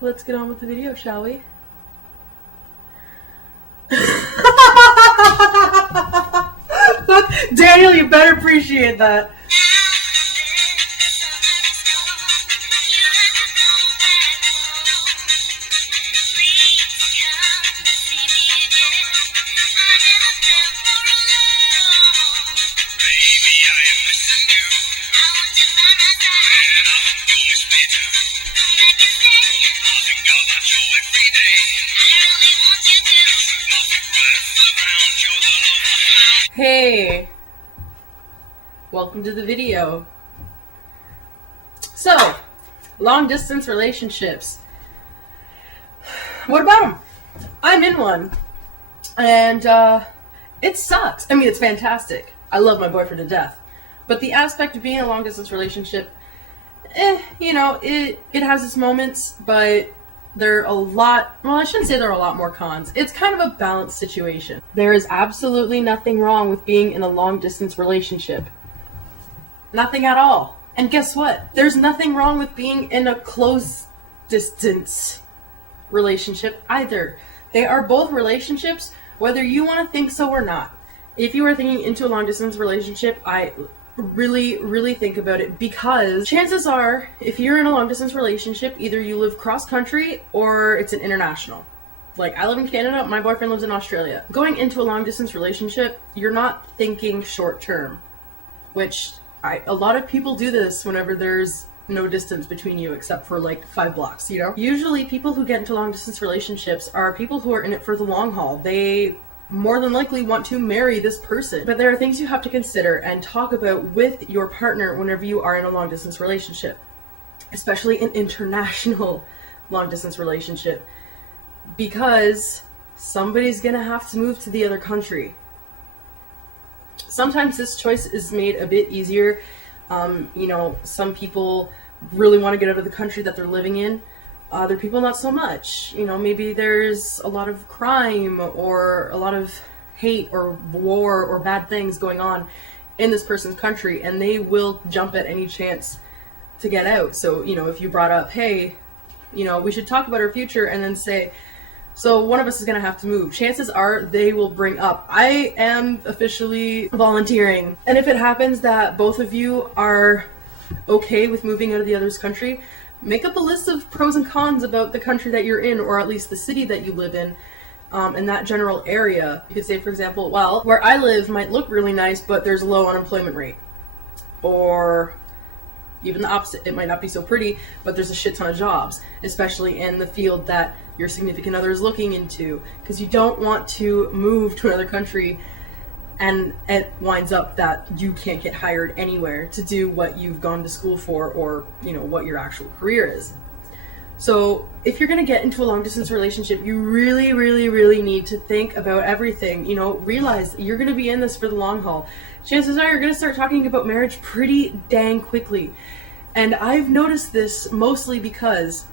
let's get on with the video, shall we? Daniel, you better appreciate that. Hey, welcome to the video. So, long distance relationships. What about them? I'm in one, and it sucks. I mean, it's fantastic. I love my boyfriend to death, but the aspect of being in a long distance relationship, you know, it has its moments, but there are a lot, well, I shouldn't say there are a lot more cons. It's kind of a balanced situation. There is absolutely nothing wrong with being in a long distance relationship. Nothing at all. And guess what? There's nothing wrong with being in a close distance relationship either. They are both relationships, whether you want to think so or not. If you are thinking into a long distance relationship, I really think about it, because chances are, if you're in a long distance relationship, either you live cross country or it's an international. Like, I live in Canada, my boyfriend lives in Australia. Going into a long distance relationship, you're not thinking short term, which a lot of people do this whenever there's no distance between you except for like 5 blocks, you know? Usually people who get into long distance relationships are people who are in it for the long haul. They more than likely want to marry this person. But there are things you have to consider and talk about with your partner whenever you are in a long distance relationship, especially an international long distance relationship, because somebody's gonna have to move to the other country. Sometimes this choice is made a bit easier. You know, some people really want to get out of the country that they're living in. Other people not so much. You know, maybe there's a lot of crime or a lot of hate or war or bad things going on in this person's country, and they will jump at any chance to get out. So, you know, if you brought up, hey, you know, we should talk about our future, and then say, so one of us is going to have to move, chances are they will bring up, I am officially volunteering. And if it happens that both of you are okay with moving out of the other's country, make up a list of pros and cons about the country that you're in, or at least the city that you live in that general area. You could say, for example, well, where I live might look really nice, but there's a low unemployment rate. Or even the opposite, it might not be so pretty, but there's a shit ton of jobs, especially in the field that your significant other is looking into, because you don't want to move to another country and it winds up that you can't get hired anywhere to do what you've gone to school for, or, you know, what your actual career is. So if you're going to get into a long distance relationship, you really need to think about everything. You know, realize that you're going to be in this for the long haul. Chances are you're going to start talking about marriage pretty dang quickly. And I've noticed this mostly because,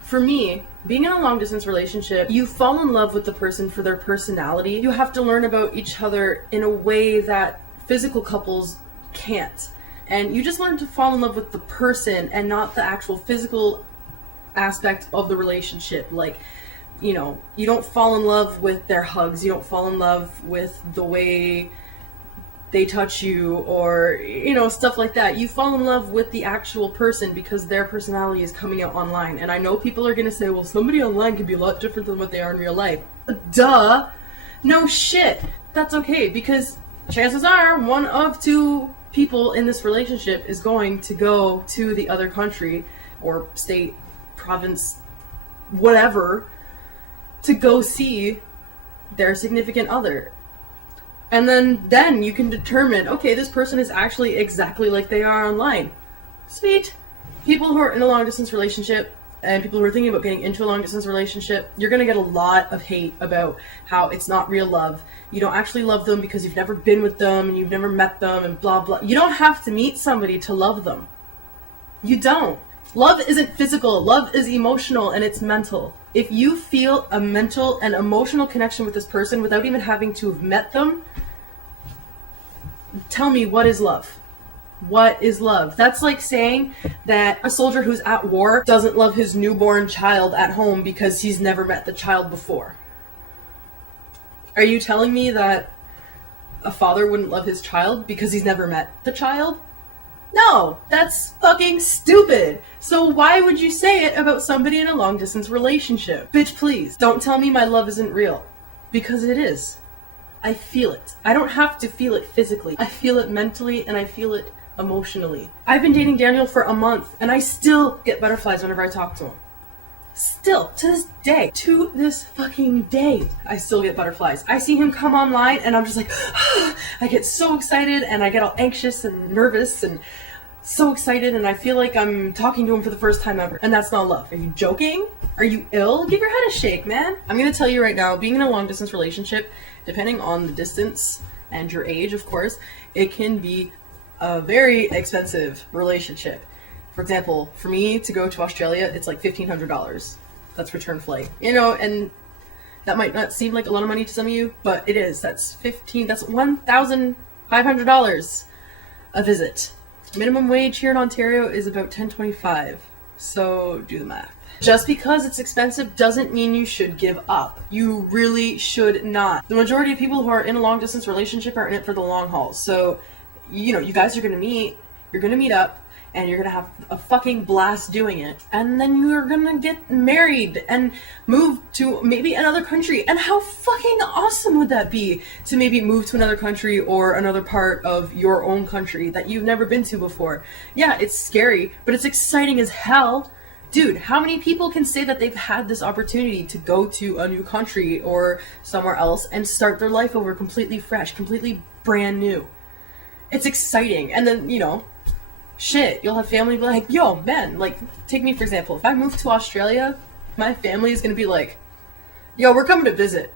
for me, being in a long distance relationship, you fall in love with the person for their personality. You have to learn about each other in a way that physical couples can't. And you just learn to fall in love with the person and not the actual physical aspect of the relationship. Like, you know, you don't fall in love with their hugs, you don't fall in love with the way they touch you, or, you know, stuff like that. You fall in love with the actual person because their personality is coming out online. And I know people are going to say, well, somebody online can be a lot different than what they are in real life. Duh. No shit. That's okay, because chances are one of two people in this relationship is going to go to the other country or state, province, whatever, to go see their significant other. And then you can determine, okay, this person is actually exactly like they are online. Sweet. People who are in a long distance relationship and people who are thinking about getting into a long distance relationship, you're going to get a lot of hate about how it's not real love. You don't actually love them because you've never been with them and you've never met them and blah, blah. You don't have to meet somebody to love them. You don't. Love isn't physical. Love is emotional, and it's mental. If you feel a mental and emotional connection with this person without even having to have met them, tell me, what is love? What is love? That's like saying that a soldier who's at war doesn't love his newborn child at home because he's never met the child before. Are you telling me that a father wouldn't love his child because he's never met the child? No, that's fucking stupid. So why would you say it about somebody in a long distance relationship? Bitch, please, don't tell me my love isn't real. Because it is. I feel it. I don't have to feel it physically. I feel it mentally and I feel it emotionally. I've been dating Daniel for a month and I still get butterflies whenever I talk to him. Still, to this fucking day, I still get butterflies. I see him come online and I'm just like, I get so excited and I get all anxious and nervous and so excited and I feel like I'm talking to him for the first time ever. And that's not love. Are you joking? Are you ill? Give your head a shake, man. I'm gonna tell you right now, being in a long distance relationship, depending on the distance and your age, of course, it can be a very expensive relationship. For example, for me to go to Australia, it's like $1,500. That's return flight. You know, and that might not seem like a lot of money to some of you, but it is. That's $1,500 a visit. Minimum wage here in Ontario is about $10.25. So do the math. Just because it's expensive doesn't mean you should give up. You really should not. The majority of people who are in a long distance relationship are in it for the long haul. So, you know, you guys are gonna meet, you're gonna meet up, and you're gonna have a fucking blast doing it. And then you're gonna get married and move to maybe another country. And how fucking awesome would that be to maybe move to another country or another part of your own country that you've never been to before? Yeah, it's scary, but it's exciting as hell. Dude, how many people can say that they've had this opportunity to go to a new country or somewhere else and start their life over completely fresh, completely brand new? It's exciting. And then, you know, shit, you'll have family be like, yo, man, like, take me for example. If I move to Australia, my family is gonna be like, yo, we're coming to visit.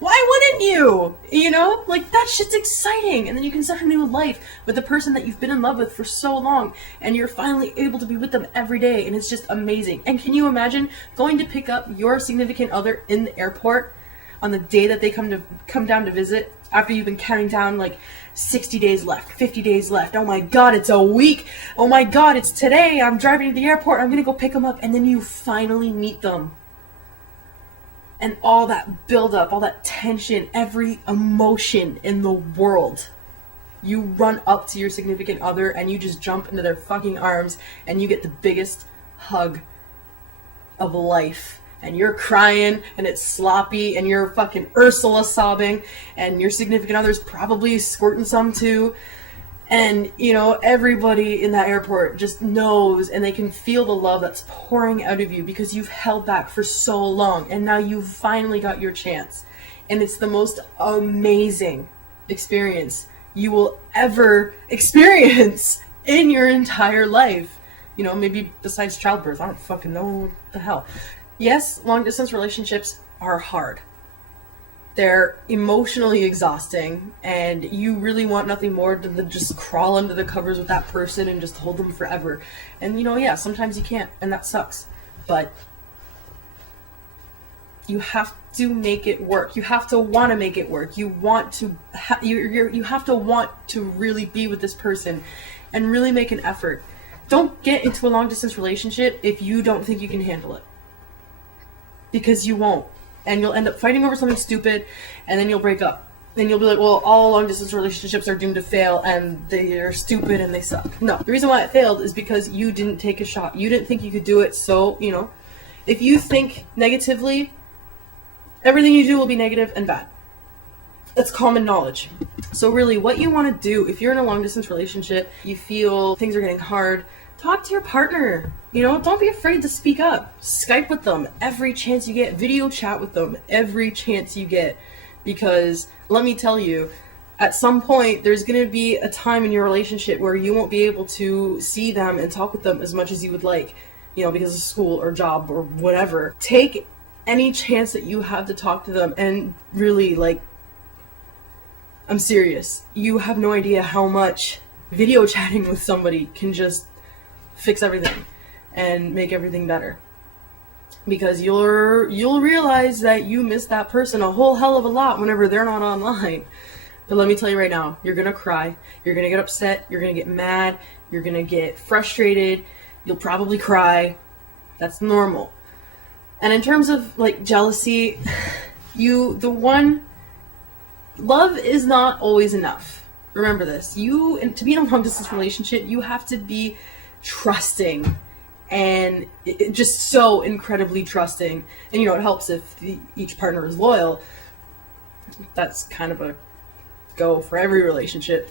Why wouldn't you? You know, like, that shit's exciting. And then you can start a new life with the person that you've been in love with for so long, and you're finally able to be with them every day, and it's just amazing. And can you imagine going to pick up your significant other in the airport on the day that they come down to visit, after you've been counting down like 60 days left, 50 days left. Oh my god, it's a week. Oh my god, it's today. I'm driving to the airport. I'm gonna go pick them up. And then you finally meet them. And all that buildup, all that tension, every emotion in the world. You run up to your significant other and you just jump into their fucking arms and you get the biggest hug of life. And you're crying and it's sloppy and you're fucking Ursula sobbing and your significant other's probably squirting some too. And, you know, everybody in that airport just knows and they can feel the love that's pouring out of you because you've held back for so long and now you've finally got your chance. And it's the most amazing experience you will ever experience in your entire life. You know, maybe besides childbirth. I don't fucking know what the hell. Yes, long distance relationships are hard. They're emotionally exhausting, and you really want nothing more than just crawl under the covers with that person and just hold them forever. And, you know, yeah, sometimes you can't, and that sucks. But you have to make it work. You have to want to make it work. You want to, you have to want to really be with this person and really make an effort. Don't get into a long distance relationship if you don't think you can handle it. Because you won't. And you'll end up fighting over something stupid, and then you'll break up. Then you'll be like, well, all long-distance relationships are doomed to fail, and they're stupid and they suck. No. The reason why it failed is because you didn't take a shot. You didn't think you could do it, so, you know, if you think negatively, everything you do will be negative and bad. That's common knowledge. So really, what you want to do, if you're in a long-distance relationship, you feel things are getting hard, talk to your partner. You know, don't be afraid to speak up. Skype with them every chance you get. Video chat with them every chance you get. Because, let me tell you, at some point, there's going to be a time in your relationship where you won't be able to see them and talk with them as much as you would like. You know, because of school or job or whatever. Take any chance that you have to talk to them and really, like, I'm serious. You have no idea how much video chatting with somebody can just fix everything and make everything better, because you'll realize that you miss that person a whole hell of a lot whenever they're not online. But let me tell you right now, you're gonna cry, you're gonna get upset, you're gonna get mad, you're gonna get frustrated, you'll probably cry. That's normal. And in terms of like jealousy, love is not always enough. Remember this. To be in a long distance relationship, you have to be trusting and just so incredibly trusting. And it helps if each partner is loyal. That's kind of a go for every relationship.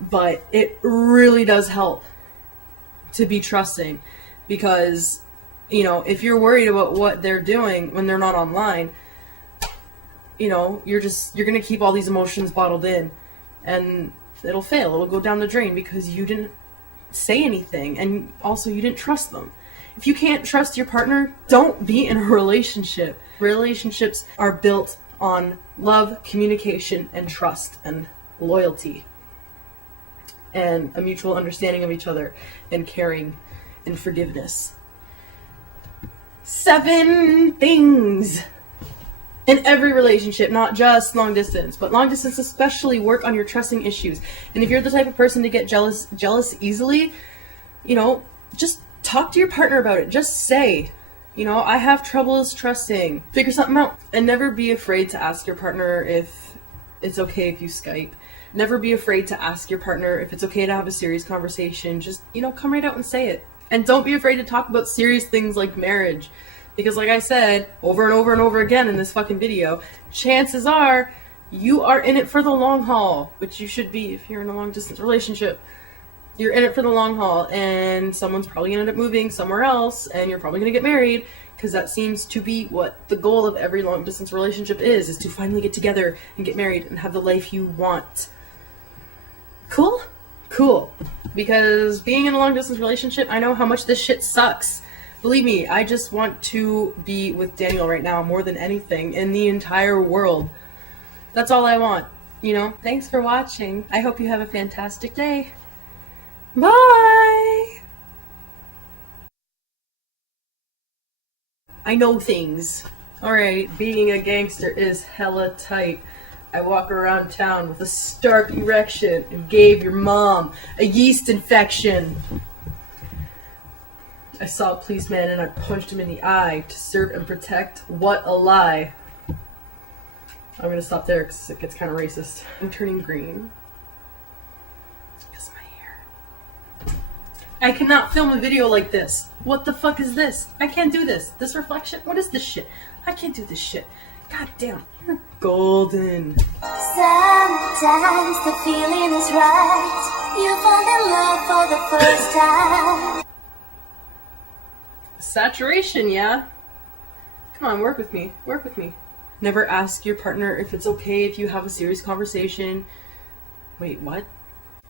But it really does help to be trusting, because if you're worried about what they're doing when they're not online, you're gonna keep all these emotions bottled in, and it'll fail. It'll go down the drain because you didn't say anything, and also you didn't trust them. If you can't trust your partner, don't be in a relationship. Relationships are built on love, communication, and trust, and loyalty, and a mutual understanding of each other, and caring, and forgiveness. 7 things in every relationship, not just long distance, but long distance especially. Work on your trusting issues. And if you're the type of person to get jealous easily, just talk to your partner about it. Just say, I have troubles trusting. Figure something out. And never be afraid to ask your partner if it's okay if you Skype. Never be afraid to ask your partner if it's okay to have a serious conversation. Just, come right out and say it. And don't be afraid to talk about serious things like marriage. Because like I said, over and over and over again in this fucking video, chances are you are in it for the long haul, which you should be if you're in a long distance relationship. You're in it for the long haul, and someone's probably gonna end up moving somewhere else, and you're probably gonna get married, because that seems to be what the goal of every long distance relationship is to finally get together and get married and have the life you want. Cool? Cool. Because being in a long distance relationship, I know how much this shit sucks. Believe me, I just want to be with Daniel right now more than anything in the entire world. That's all I want, Thanks for watching. I hope you have a fantastic day. Bye! I know things. Alright, being a gangster is hella tight. I walk around town with a stark erection and gave your mom a yeast infection. I saw a policeman and I punched him in the eye to serve and protect. What a lie. I'm gonna stop there because it gets kind of racist. I'm turning green because of my hair. I cannot film a video like this. What the fuck is this? I can't do this. This reflection? What is this shit? I can't do this shit. God damn, you're golden. Sometimes the feeling is right. You fall in love for the first time. Saturation, yeah? Come on, work with me. Work with me. Never ask your partner if it's okay if you have a serious conversation. Wait, what?